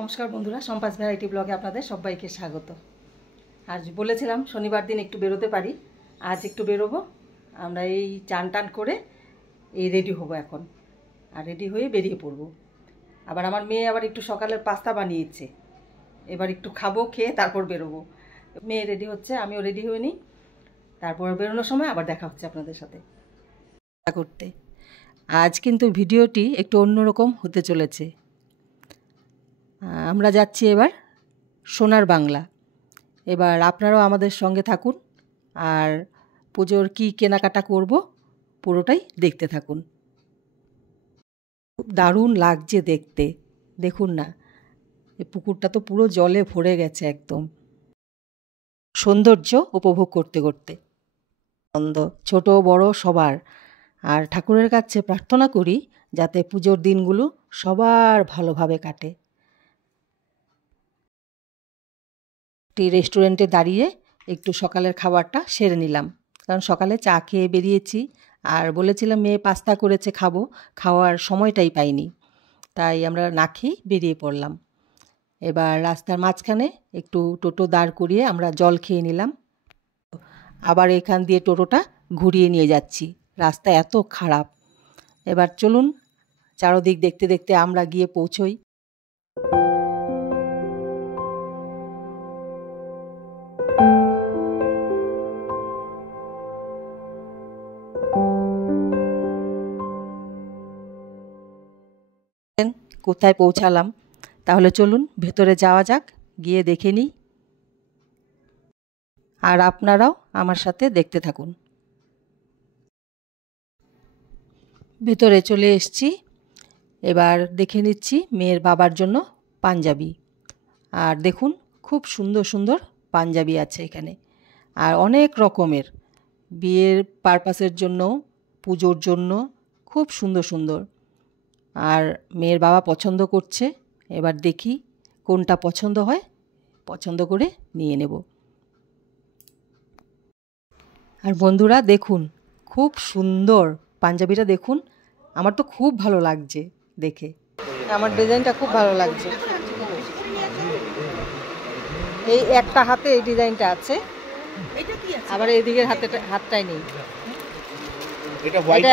নমস্কার বন্ধুরা, সম্পাস ভ্যারাইটি ব্লগে আপনাদের সবাইকে স্বাগত। আজ বলেছিলাম শনিবার দিন একটু বেরোতে পারি, আজ একটু বেরোবো। আমরা এই চান টান করে এই রেডি হব এখন, আর রেডি হয়ে বেরিয়ে পড়বো। আবার আমার মেয়ে আবার একটু সকালের পাস্তা বানিয়েছে, এবার একটু খাবো, খেয়ে তারপর বেরোবো। মেয়ে রেডি হচ্ছে, আমিও রেডি হয়ে নিই, তারপর বেরোনোর সময় আবার দেখা হচ্ছে আপনাদের সাথে করতে। আজ কিন্তু ভিডিওটি একটু অন্যরকম হতে চলেছে। আমরা যাচ্ছি এবার সোনার বাংলা। এবার আপনারাও আমাদের সঙ্গে থাকুন, আর পুজোর কী কেনাকাটা করব পুরোটাই দেখতে থাকুন। খুব দারুণ লাগছে দেখতে, দেখুন না, এই পুকুরটা তো পুরো জলে ভরে গেছে, একদম সৌন্দর্য উপভোগ করতে করতে। আনন্দ ছোট বড় সবার। আর ঠাকুরের কাছে প্রার্থনা করি যাতে পুজোর দিনগুলো সবার ভালোভাবে কাটে। একটি রেস্টুরেন্টে দাঁড়িয়ে একটু সকালের খাবারটা সেরে নিলাম, কারণ সকালে চা খেয়ে বেরিয়েছি, আর বলেছিলাম মেয়ে পাস্তা করেছে খাবো, খাওয়ার সময়টাই পাইনি, তাই আমরা না খেয়ে বেরিয়ে পড়লাম। এবার রাস্তার মাঝখানে একটু টোটো দাঁড় করিয়ে আমরা জল খেয়ে নিলাম। আবার এখান দিয়ে টোটোটা ঘুরিয়ে নিয়ে যাচ্ছি, রাস্তা এত খারাপ। এবার চলুন চারদিক দেখতে দেখতে আমরা গিয়ে পৌঁছই। কোথায় পৌঁছালাম, তাহলে চলুন ভেতরে যাওয়া যাক, গিয়ে দেখে নিই, আর আপনারাও আমার সাথে দেখতে থাকুন। ভেতরে চলে এসেছি, এবার দেখে নিচ্ছি মেয়ের বাবার জন্য পাঞ্জাবি। আর দেখুন খুব সুন্দর সুন্দর পাঞ্জাবি আছে এখানে, আর অনেক রকমের, বিয়ের পারপাসের জন্য, পুজোর জন্য খুব সুন্দর সুন্দর। আর মেয়ের বাবা পছন্দ করছে, এবার দেখি কোনটা পছন্দ হয়, পছন্দ করে নিয়ে নেব। আর বন্ধুরা দেখুন খুব সুন্দর পাঞ্জাবিটা, দেখুন আমার তো খুব ভালো লাগছে দেখে, আমার ডিজাইনটা খুব ভালো লাগছে। এই একটা হাতে এই ডিজাইনটা আছে, আবার এইদিকের হাতটাই নেই। এটা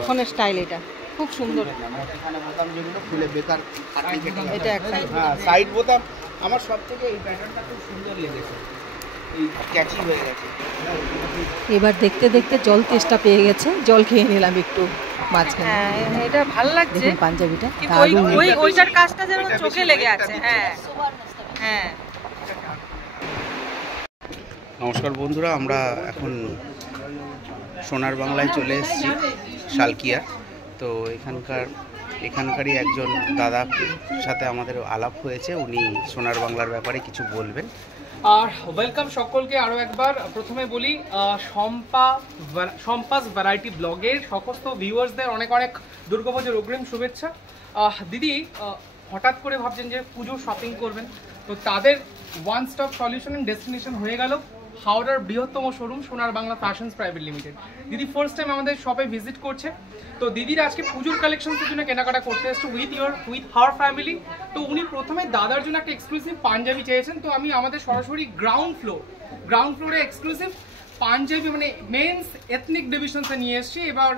এখন স্টাইল, এটা খুব সুন্দর। এটা একটা সাইড বোতাম আমার সবথেকে এই প্যাটার্নটা খুব সুন্দর লেগেছে, এই ক্যাচি হয়ে গেছে। এবার দেখতে দেখতে জল তেষ্টা পেয়ে গেছে, জল খেয়ে নিলাম একটু মাঝখানে। এটা ভালো লাগছে পাঞ্জাবিটা, ওইটার কাজটা যেন চোখে লেগে আছে। হ্যাঁ হ্যাঁ। নমস্কার বন্ধুরা, আমরা এখন সোনার বাংলায় চলে এসেছি, শালকিয়া। তো এখানকারই একজন দাদার সাথে আমাদের আলাপ হয়েছে, উনি সোনার বাংলার ব্যাপারে কিছু বলবেন। আর ওয়েলকাম সকলকে আরও একবার। প্রথমে বলি সম্পাস ভ্যারাইটি ব্লগের সমস্ত ভিউয়ার্সদের অনেক অনেক দুর্গাপুজোর অগ্রিম শুভেচ্ছা। দিদি হঠাৎ করে ভাবছেন যে পুজোর শপিং করবেন, তো তাদের one stop solution and destination হয়ে গেল হাওড়ার বৃহত্তম শোরুম সোনার বাংলা ফ্যাশনস প্রাইভেট লিমিটেড। দিদি ফার্স্ট টাইম আমাদের শপে ভিজিট করছে, তো দিদির আজকে পুজোর কালেকশনসের জন্য কেনাকাটা করতে এসছে উইথ হাওয়ার ফ্যামিলি। তো উনি প্রথমে দাদার জন্য একটা এক্সক্লুসিভ পাঞ্জাবি চেয়েছেন, তো আমি আমাদের সরাসরি গ্রাউন্ড ফ্লোরে এক্সক্লুসিভ পাঞ্জাবি মানে মেন্স এথনিক ডিভিশনসে নিয়ে এসেছি। এবার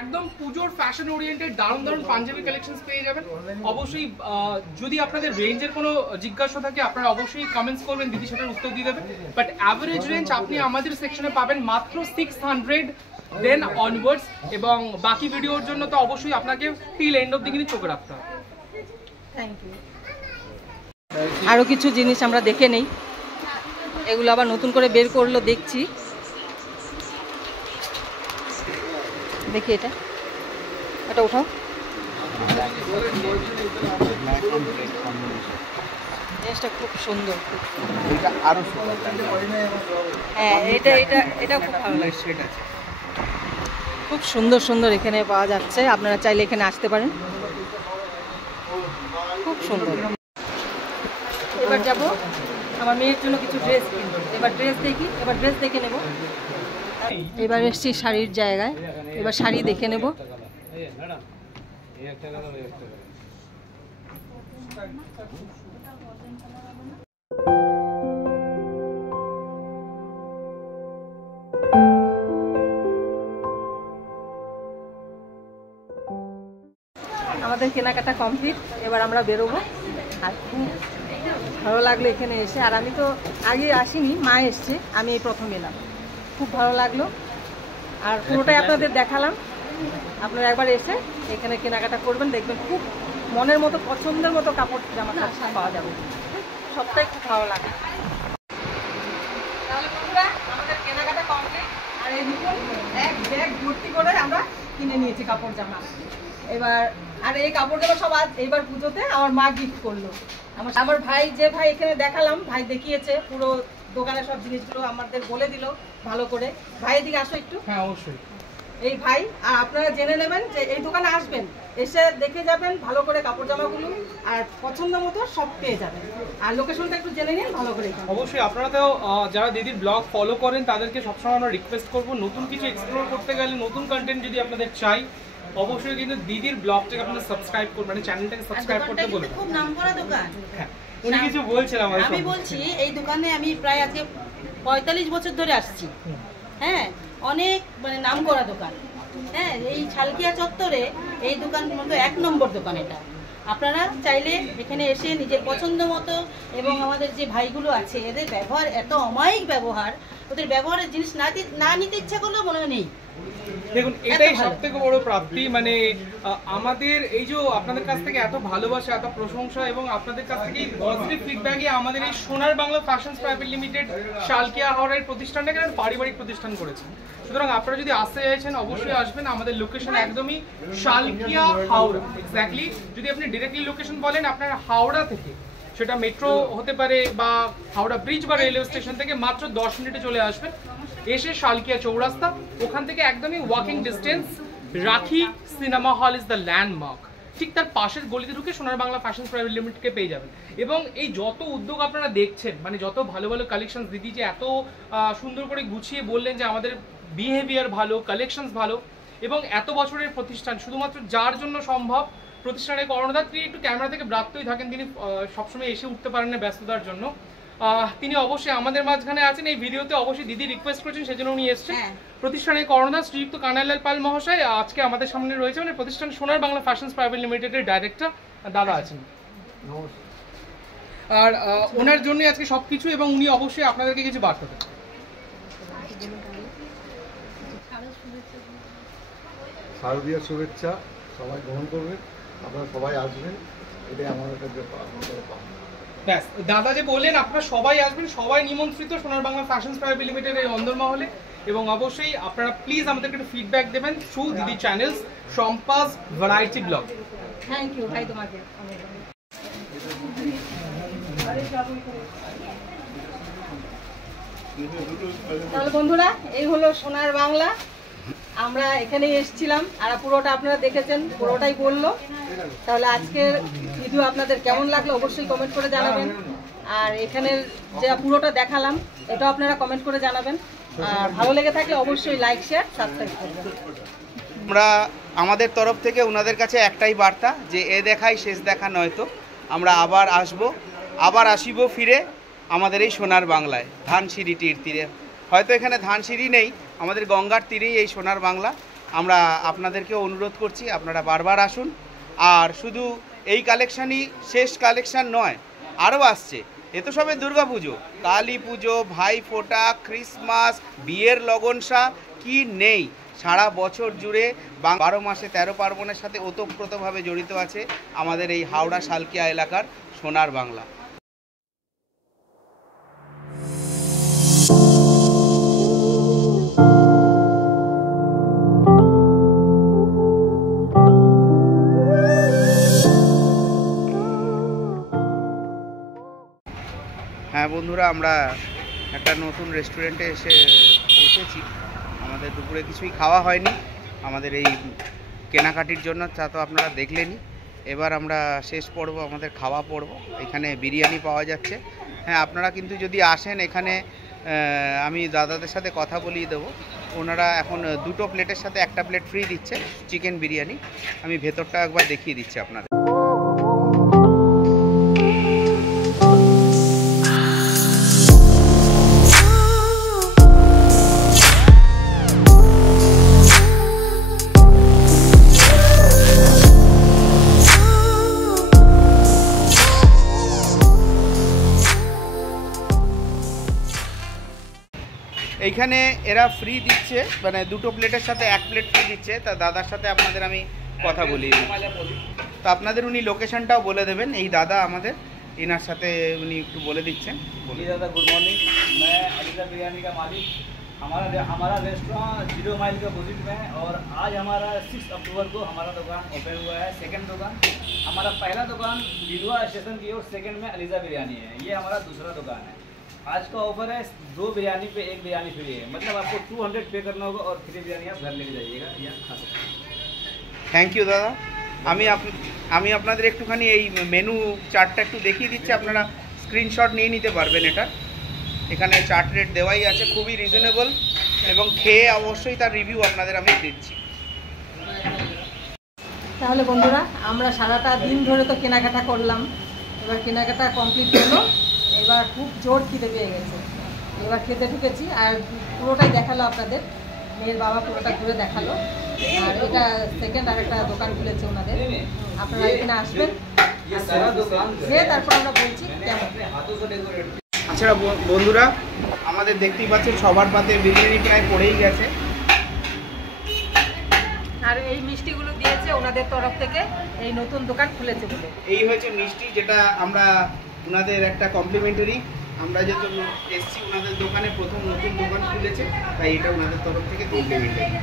একদম পুজোর ফ্যাশন ওরিয়েন্টেড দারুণ দারুণ পাঞ্জাবি কালেকশনস পেয়ে যাবেন। অবশ্যই যদি আপনাদের রেঞ্জের কোনো জিজ্ঞাসা থাকে আপনারা অবশ্যই কমেন্টস করবেন, দিদি সেটার উত্তর দিয়ে দেবে। বাট অ্যাভারেজ রেঞ্জ আপনি আমাদের সেকশনে পাবেন মাত্র 600 দেন অনওয়ার্ডস, এবং বাকি ভিডিওর জন্য তো অবশ্যই আপনাকে টিল এন্ড অফ দি কিন্তু চোখে রাখতে হবে। Thank you. আরও কিছু জিনিস আমরা দেখে নেই, এগুলো আবার নতুন করে বের করলো, দেখছি। দেখি এটা উঠাও। জিনিসটা খুব সুন্দর, হ্যাঁ এটা খুব ভালো লাগছে। খুব সুন্দর সুন্দর এখানে পাওয়া যাচ্ছে, আপনারা চাইলে এখানে আসতে পারেন, খুব সুন্দর। এবার যাব আমার মেয়ের জন্য কিছু ড্রেস কিনবো, এবার ড্রেস দেখে নেব। এবার এসছি শাড়ির জায়গায়, এবার শাড়ি দেখে নেব। আমাদের কেনাকাটা কমপ্লিট, এবার আমরা বেরোবো। আর খুব ভালো লাগলো এখানে এসে। আর আমি তো আগে আসিনি, মা এসছে, আমি এই প্রথম এলাম। খুব ভালো লাগলো। আর পুরোটাই আপনাদের দেখালাম। আপনারা একবার এসে এখানে কেনাকাটা করবেন, দেখবেন খুব মনের মতো পছন্দের মতো কাপড় জামা কাপড় পাওয়া যাবে। সবটাই খুব ভালো লাগে। তাহলে বন্ধুরা আমাদের কেনাকাটা কমপ্লিট। আর এই দেখুন এক ব্যাগ ভর্তি করে আমরা কিনে নিয়েছি কাপড় জামা। এবার আর এই কাপড় জামা সব আজ এইবার পুজোতে আমার মা গিফট করলো। আমার ভাই, যে ভাই এখানে দেখালাম, ভাই দেখিয়েছে পুরো দোকানের সব জিনিসগুলো আমাদের বলে দিল ভালো করে। ভাই এদিকে আসো একটু। হ্যাঁ অবশ্যই। এই ভাই, আর আপনারা জেনে নেবেন যে এই দোকানে আসবেন, এসে দেখে যাবেন ভালো করে কাপড় জামাগুলো, আর পছন্দ মতো সব পেয়ে যাবেন। আর লোকেশনটা একটু জেনে নিন ভালো করে। অবশ্যই আপনারা তো যারা দিদির ব্লগ ফলো করেন তাদেরকে সবসময় আমরা রিকোয়েস্ট করবো, নতুন কিছু এক্সপ্লোর করতে গেলে, নতুন কন্টেন্ট যদি আপনাদের চাই, অবশ্যই কিন্তু দিদির ব্লগটাকে আপনারা সাবস্ক্রাইব করবেন, মানে চ্যানেলটাকে সাবস্ক্রাইব করতে বলবেন। খুব নামকরা দোকান। হ্যাঁ, উনি কিছু বলছেন আমাদের। আমি বলছি এই দোকানে আমি প্রায় আজকে 45 বছর ধরে আসছি। হ্যাঁ, অনেক মানে নামকরা দোকান। হ্যাঁ, এই শালকিয়া চত্বরে এই দোকান মধ্যে 1 নম্বর দোকান এটা। আপনারা চাইলে এখানে এসে নিজের পছন্দ মতো, এবং আমাদের যে ভাইগুলো আছে এদের ব্যবহার এত অমায়িক ব্যবহার, ওদের ব্যবহারের জিনিস না নিতে ইচ্ছা করলেও মনে হয় নেই। দেখুন এটাই সবথেকে বড় প্রাপ্তি, মানে আমাদের এই যে আপনাদের কাছ থেকে এত ভালোবাসা, এত প্রশংসা, এবং আপনাদের কাছ থেকে পজিটিভ ফিডব্যাকে আমাদের এই সোনার Bangla fashions private limited Salkia হাওড়ার প্রতিষ্ঠানটাকে পারিবারিক প্রতিষ্ঠান করেছে। সুতরাং আপনারা যদি আসতে চাইছেন অবশ্যই আসবেন। আমাদের লোকেশন একদমই শালকিয়া হাওড়া, এক্স্যাক্টলি। যদি আপনি ডিরেক্টলি লোকেশন বলেন, আপনার হাওড়া থেকে, সেটা মেট্রো হতে পারে বা হাওড়া ব্রিজ বা রেলওয়ে স্টেশন থেকে মাত্র 10 মিনিটে চলে আসবেন। এসে শালকিয়া চৌরাস্তা, ওখান থেকে একদমই ওয়াকিং ডিস্টেন্স রাখি cinema hall is the landmark. ঠিক তার পাশের গলিতে ঢুকে সোনার বাংলা ফ্যাশন প্রাইভেট লিমিটেডকে পেয়ে যাবেন। এবং এই যত উদ্যোগ আপনারা দেখছেন, মানে যত ভালো ভালো কালেকশন, দিদি যে এত সুন্দর করে গুছিয়ে বললেন যে আমাদের বিহেভিয়ার ভালো, কালেকশনস ভালো, এবং এত বছরের প্রতিষ্ঠান শুধুমাত্র যার জন্য সম্ভব, প্রতিষ্ঠানের কর্ণধার, তিনি একটু ক্যামেরা থেকে ব্রাত্যই থাকেন, তিনি সবসময় এসে উঠতে পারেন না ব্যস্ততার জন্য। তিনি অবশ্যই আমাদের মাঝখানে আছেন। এই ভিডিওতে অবশ্যই দিদি রিকোয়েস্ট করেছেন, সেজন্য উনি এসেছেন। প্রতিষ্ঠানের কর্ণধার শ্রীযুক্ত কানাইলাল পাল মহাশয় আজকে আমাদের সামনে রয়েছে, মানে প্রতিষ্ঠান সোনার বাংলা ফ্যাশনস প্রাইভেট লিমিটেডের ডাইরেক্টর দাদা আছেন। আর ওনার জন্য আজকে সবকিছু, এবং উনি অবশ্যই আপনাদেরকে কিছু বার্তা দেন। শারদীয়ার শুভেচ্ছা সবাই গ্রহণ করবেন, আপনারা সবাই আসবেন, এটাই আমাদের কাছে ব্যাস, দাদা যে বললেন আপনারা সবাই আসবেন, সবাই নিমন্ত্রিত সোনার বাংলা ফ্যাশনস প্রাইভেট লিমিটেডের এই অন্দরমহলে। এবং অবশ্যই আপনারা প্লিজ আমাদেরকে একটু ফিডব্যাক দেবেন থ্রু দিদি চ্যানেলস সম্পাস ভ্যারাইটি ব্লগ। থ্যাংক ইউ ভাই তোমাকে। তাহলে বন্ধুরা, এই হলো সোনার বাংলা। আমরা এখানে এসেছিলাম, আর পুরোটা আপনারা দেখেছেন, পুরোটাই বললো। তাহলে আজকের ভিডিও আপনাদের কেমন লাগলো অবশ্যই কমেন্ট করে জানাবেন। আর এখানের যে পুরোটা দেখালাম এটাও আপনারা কমেন্ট করে জানাবেন। আর ভালো লেগে থাকলে অবশ্যই লাইক, শেয়ার, সাবস্ক্রাইব করবেন। আমরা আমাদের তরফ থেকে ওনাদের কাছে একটাই বার্তা, যে এ দেখাই শেষ দেখা নয়তো। আমরা আবার আসিব ফিরে আমাদের এই সোনার বাংলায়, ধানসিঁড়িটির তীরে। হয়তো এখানে ধানসিঁড়ি নেই, আমাদের গঙ্গার তীরেই এই সোনার বাংলা। আমরা আপনাদেরকে অনুরোধ করছি আপনারা বারবার আসুন। আর শুধু এই কালেকশানই শেষ কালেকশান নয়, আরও আসছে। এ তো সবে দুর্গা পুজো, কালী পুজো, ভাই ফোঁটা, ক্রিসমাস, বিয়ের লগনসা, কি নেই। সারা বছর জুড়ে 12 মাসে 13 পার্বণের সাথে ওতপ্রোতভাবে জড়িত আছে আমাদের এই হাওড়া শালকিয়া এলাকার সোনার বাংলা। হ্যাঁ বন্ধুরা, আমরা একটা নতুন রেস্টুরেন্টে এসে পৌঁছেছি। আমাদের দুপুরে কিছুই খাওয়া হয়নি আমাদের এই কেনাকাটির জন্য, তা তো আপনারা দেখলেনই। এবার আমরা শেষ পর্ব, আমাদের খাওয়া পর্ব। এখানে বিরিয়ানি পাওয়া যাচ্ছে। হ্যাঁ, আপনারা কিন্তু যদি আসেন এখানে, আমি দাদাদের সাথে কথা বলিয়ে দেবো, ওনারা এখন 2টো প্লেটের সাথে 1টা প্লেট ফ্রি দিচ্ছে চিকেন বিরিয়ানি। আমি ভেতরটা একবার দেখিয়ে দিচ্ছি আপনাদের। এইখানে এরা ফ্রি দিচ্ছে, মানে দুটো প্লেটের সাথে এক প্লেট ফ্রি দিচ্ছে। তা দাদার সাথে আপনাদের আমি কথা বলি, তো আপনাদের উনি লোকেশনটাও বলে দেবেন। এই দাদা আমাদের, এনার সাথে উনি একটু বলে দিচ্ছেন। जी दादा गुड मॉर्निंग, मैं अलीजा बिरयानी का मालिक। हमारा रेस्टोरेंट 0 माइल के अपोजिट में है और आज हमारा 6 अक्टूबर को हमारा दुकान ओपन हुआ है। सेकंड दुकान, हमारा पहला दुकान लिलुआ स्टेशन की ओर सेकंड में अलीजा बिरयानी है। ये हमारा दूसरा दुकान है। आज का ऑफर है 2 बिरयानी पे 1 बिरयानी फ्री है, मतलब आपको 200 पे करना होगा और 3 बिरयानी आप घर लेके जाइएगा या खा सकते हैं। থ্যাংক ইউ দাদা। আমি আপনাদের একটুখানি এই মেনু চার্টটা একটু দেখিয়ে দিচ্ছি, আপনারা স্ক্রিনশট নিয়ে নিতে পারবেন। এটা এখানে চার্ট রেট দেওয়াই আছে, খুবই রিজনেবল, এবং খেয়ে অবশ্যই তার রিভিউ আপনাদের আমি দিচ্ছি। তাহলে বন্ধুরা, আমরা সারাটা দিন ধরে তো কেনাকাটা করলাম, এবার কেনাকাটা কমপ্লিট হলো, এবার খুব জোর খিদে পেয়ে গেছে, এবার খেতে ঢুকেছি। আর পুরোটাই দেখালো আপনাদের, মেয়ের বাবা পুরোটা ঘুরে দেখালো। আর এটা সেকেন্ড আর একটা দোকান খুলেছে ওনাদের, আপনারা এখানে আসবেন, তারপর আমরা বলছি কেমন। আচ্ছা বন্ধুরা, আমাদের দেখতেই পাচ্ছেন সবার পাতে বিরিয়ানি প্রায় পড়েই গেছে। আর এই মিষ্টিগুলো দিয়েছে ওনাদের তরফ থেকে, এই নতুন দোকান খুলেছে বলে। এই হয়েছে মিষ্টি, যেটা আমরা ওনাদের একটা কমপ্লিমেন্টারি, আমরা যেহেতু এসছি ওনাদের দোকানে, প্রথম নতুন দোকান খুলেছে, তাই এটা ওনাদের তরফ থেকে কমপ্লিমেন্টারি।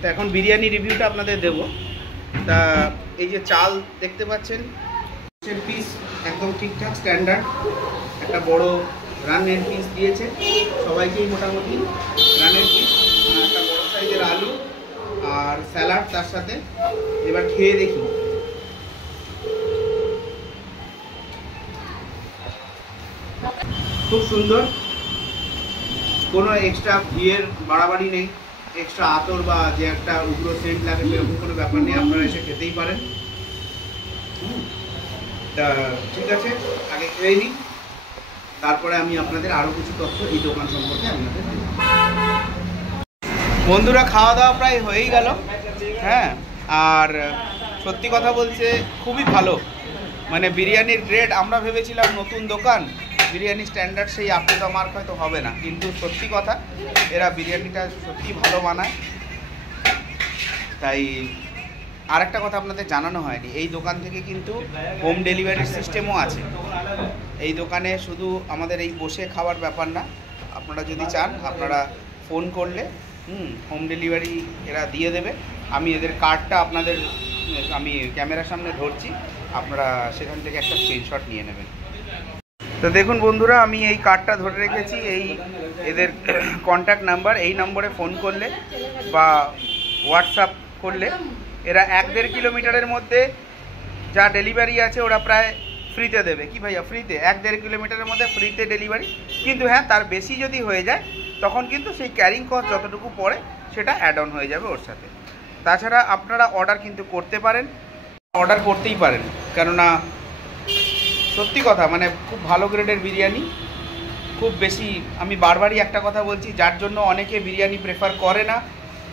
তো এখন বিরিয়ানি রিভিউটা আপনাদের দেবো। তা এই যে চাল দেখতে পাচ্ছেন, পিস একদম ঠিকঠাক স্ট্যান্ডার্ড, একটা বড় রানের পিস দিয়েছে সবাইকেই, মোটামুটি রানের পিস, একটা বড় সাইজের আলু আর স্যালাড তার সাথে। এবার খেয়ে দেখি। খুব সুন্দর, কোনো এক্সট্রা ঘিয়ের বাড়াবাড়ি নেই, এক্সট্রা আতর বা যে একটা উগ্র সেন্ট লাগে সেরকম কোনো ব্যাপার নেই, আপনারা এসে খেতেই পারেন। তা ঠিক আছে, আগে খেয়ে নিই, তারপরে আমি আপনাদের আরও কিছু তথ্য এই দোকান সম্পর্কে আপনাদের দেব। বন্ধুরা, খাওয়া দাওয়া প্রায় হয়েই গেল, হ্যাঁ। আর সত্যি কথা বলছে খুবই ভালো, মানে বিরিয়ানির গ্রেড, আমরা ভেবেছিলাম নতুন দোকান বিরিয়ানি স্ট্যান্ডার্ড সেই আপনি মার্ক হয়তো হবে না, কিন্তু সত্যি কথা এরা বিরিয়ানিটা সত্যি ভালো বানায়। তাই আরেকটা কথা আপনাদের জানানো হয়নি, এই দোকান থেকে কিন্তু হোম ডেলিভারির সিস্টেমও আছে। এই দোকানে শুধু আমাদের এই বসে খাওয়ার ব্যাপার না, আপনারা যদি চান আপনারা ফোন করলে হোম ডেলিভারি এরা দিয়ে দেবে। আমি এদের কার্ডটা আপনাদের আমি ক্যামেরার সামনে ধরছি, আপনারা সেখান থেকে একটা স্ক্রিনশট নিয়ে নেবেন। তো দেখুন বন্ধুরা, আমি এই কার্ডটা ধরে রেখেছি, এই এদের কন্ট্যাক্ট নাম্বার, এই নম্বরে ফোন করলে বা হোয়াটসঅ্যাপ করলে এরা 1-1.5 কিলোমিটারের মধ্যে যা ডেলিভারি আছে ওরা প্রায় ফ্রিতে দেবে। কি ভাইয়া, ফ্রিতে 1-1.5 কিলোমিটারের মধ্যে ফ্রিতে ডেলিভারি, কিন্তু হ্যাঁ তার বেশি যদি হয়ে যায় তখন কিন্তু সেই ক্যারিং কস্ট যতটুকু পড়ে সেটা অ্যাড অন হয়ে যাবে ওর সাথে। তাছাড়া আপনারা অর্ডার কিন্তু করতে পারেন, অর্ডার করতেই পারেন, কেননা সত্যি কথা মানে খুব ভালো গ্রেডের বিরিয়ানি, খুব বেশি। আমি বারবারই একটা কথা বলছি, যার জন্য অনেকে বিরিয়ানি প্রেফার করে না,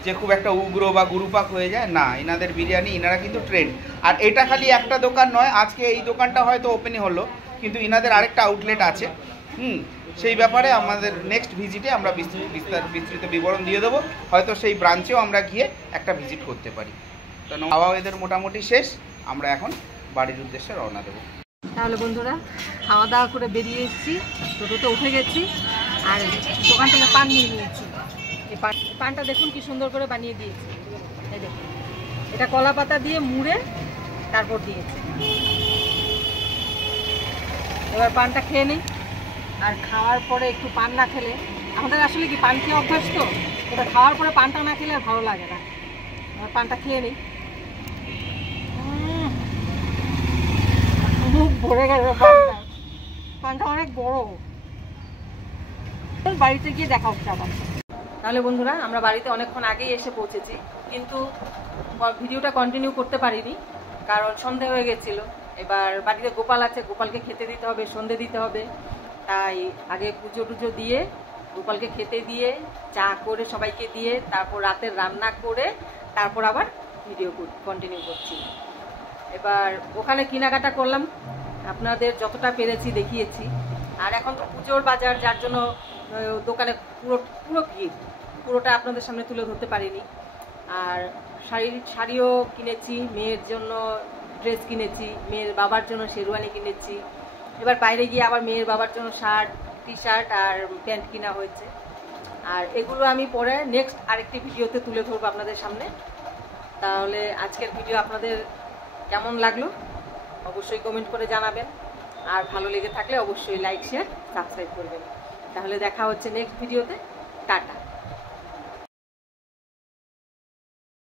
যে খুব একটা উগ্র বা গুরুপাক হয়ে যায়, না, এনাদের বিরিয়ানি এনারা কিন্তু ট্রেন্ড। আর এটা খালি একটা দোকান নয়, আজকে এই দোকানটা হয়তো ওপেনই হলো, কিন্তু এনাদের আরেকটা আউটলেট আছে, সেই ব্যাপারে আমাদের নেক্সট ভিজিটে আমরা বিস্তৃত বিবরণ দিয়ে দেবো, হয়তো সেই ব্রাঞ্চেও আমরা গিয়ে একটা ভিজিট করতে পারি। তো খাওয়া এদের মোটামুটি শেষ, আমরা এখন বাড়ির উদ্দেশ্যে রওনা দেবো। তাহলে বন্ধুরা, খাওয়া দাওয়া করে বেরিয়ে এসেছি, টোটোতে উঠে গেছি, আর দোকান থেকে পান নিয়ে নিয়েছি। এই পানটা দেখুন কি সুন্দর করে বানিয়ে দিয়েছি, এই দেখুন, এটা কলা পাতা দিয়ে মুড়ে তারপর দিয়েছে। এবার পানটা খেয়ে নিই, আর খাওয়ার পরে একটু পান না খেলে, আমাদের আসলে কি পান খেয়ে অভ্যাস, তো এটা খাওয়ার পরে পানটা না খেলে আর ভালো লাগে না। এবার পানটা খেয়ে নিই, মুখ ভরে গেল পানটা, পানটা অনেক বড়। বাড়িতে গিয়ে দেখা হচ্ছে আবার। তাহলে বন্ধুরা, আমরা বাড়িতে অনেকক্ষণ আগেই এসে পৌঁছেছি, কিন্তু ভিডিওটা কন্টিনিউ করতে পারিনি, কারণ সন্ধে হয়ে গেছিল। এবার বাড়িতে গোপাল আছে, গোপালকে খেতে দিতে হবে, সন্ধে দিতে হবে, তাই আগে পুজো টুজো দিয়ে গোপালকে খেতে দিয়ে চা করে সবাইকে দিয়ে তারপর রাতের রান্না করে তারপর আবার ভিডিও কন্টিনিউ করছি। এবার ওখানে কেনাকাটা করলাম, আপনাদের যতটা পেরেছি দেখিয়েছি। আর এখন তো পুজোর বাজার, যার জন্য দোকানে পুরো পুরো ভিড়, পুরোটা আপনাদের সামনে তুলে ধরতে পারিনি। আর শাড়িও কিনেছি, মেয়ের জন্য ড্রেস কিনেছি, মেয়ের বাবার জন্য শেরওয়ানি কিনেছি। এবার বাইরে গিয়ে আবার মেয়ের বাবার জন্য শার্ট, টি শার্ট আর প্যান্ট কিনা হয়েছে। আর এগুলো আমি পরে নেক্সট আরেকটি ভিডিওতে তুলে ধরবো আপনাদের সামনে। তাহলে আজকের ভিডিও আপনাদের কেমন লাগলো অবশ্যই কমেন্ট করে জানাবেন, আর ভালো লেগে থাকলে অবশ্যই লাইক, শেয়ার, সাবস্ক্রাইব করবেন। তাহলে দেখা হচ্ছে নেক্সট ভিডিওতে। টাটা।